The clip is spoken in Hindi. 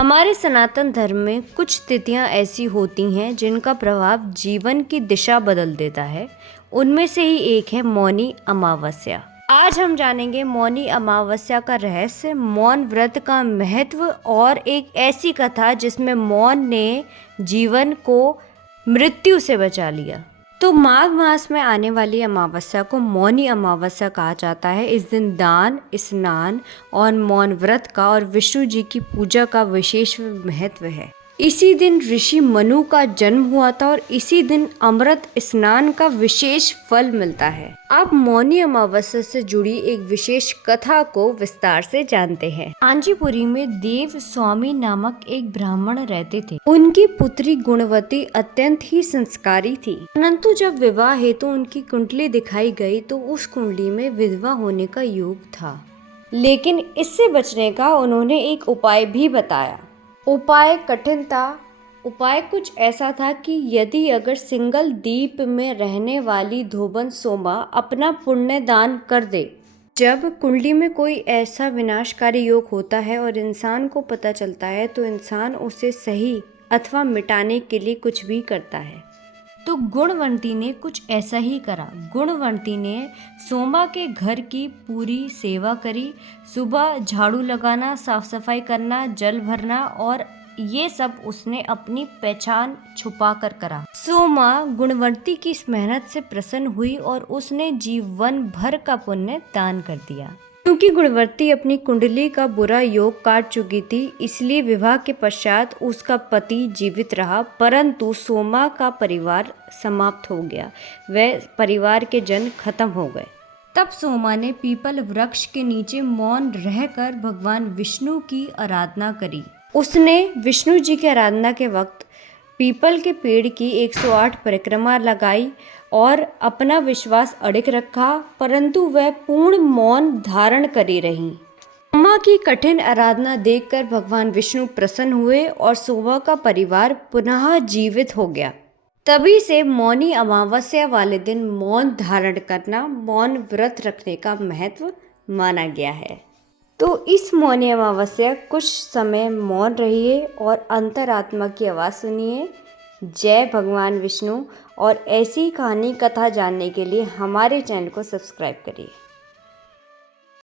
हमारे सनातन धर्म में कुछ तिथियां ऐसी होती हैं जिनका प्रभाव जीवन की दिशा बदल देता है। उनमें से ही एक है मौनी अमावस्या। आज हम जानेंगे मौनी अमावस्या का रहस्य, मौन व्रत का महत्व और एक ऐसी कथा जिसमें मौन ने जीवन को मृत्यु से बचा लिया। तो माघ मास में आने वाली अमावस्या को मौनी अमावस्या कहा जाता है। इस दिन दान, स्नान और मौन व्रत का और विष्णु जी की पूजा का विशेष महत्व है। इसी दिन ऋषि मनु का जन्म हुआ था और इसी दिन अमृत स्नान का विशेष फल मिलता है। अब मौनी अमावस्या से जुड़ी एक विशेष कथा को विस्तार से जानते हैं। कांचीपुरी में देव स्वामी नामक एक ब्राह्मण रहते थे। उनकी पुत्री गुणवती अत्यंत ही संस्कारी थी, परंतु जब विवाह हेतु उनकी कुंडली दिखाई गई तो उस कुंडली में विधवा होने का योग था। लेकिन इससे बचने का उन्होंने एक उपाय भी बताया। उपाय कठिन था। उपाय कुछ ऐसा था कि यदि अगर सिंगल दीप में रहने वाली धोबन सोमा अपना पुण्य दान कर दे। जब कुंडली में कोई ऐसा विनाशकारी योग होता है और इंसान को पता चलता है तो इंसान उसे सही अथवा मिटाने के लिए कुछ भी करता है। तो गुणवंती ने कुछ ऐसा ही करा। गुणवंती ने सोमा के घर की पूरी सेवा करी। सुबह झाड़ू लगाना, साफ सफाई करना, जल भरना और ये सब उसने अपनी पहचान छुपा कर करा। सोमा गुणवंती की इस मेहनत से प्रसन्न हुई और उसने जीवन भर का पुण्य दान कर दिया। क्योंकि गुणवती अपनी कुंडली का बुरा योग काट चुकी थी, इसलिए विवाह के पश्चात उसका पति जीवित रहा, परंतु सोमा का परिवार समाप्त हो गया। वह परिवार के जन खत्म हो गए। तब सोमा ने पीपल वृक्ष के नीचे मौन रहकर भगवान विष्णु की आराधना करी। उसने विष्णु जी की आराधना के वक्त पीपल के पेड़ की 108 परिक्रमा लगाई और अपना विश्वास अड़िग रखा, परंतु वह पूर्ण मौन धारण करी रही। सोमा की कठिन आराधना देखकर भगवान विष्णु प्रसन्न हुए और सोमा का परिवार पुनः जीवित हो गया। तभी से मौनी अमावस्या वाले दिन मौन धारण करना, मौन व्रत रखने का महत्व माना गया है। तो इस मौनी अमावस्या कुछ समय मौन रहिए और अंतरात्मा की आवाज़ सुनिए। जय भगवान विष्णु। और ऐसी कहानी कथा जानने के लिए हमारे चैनल को सब्सक्राइब करिए।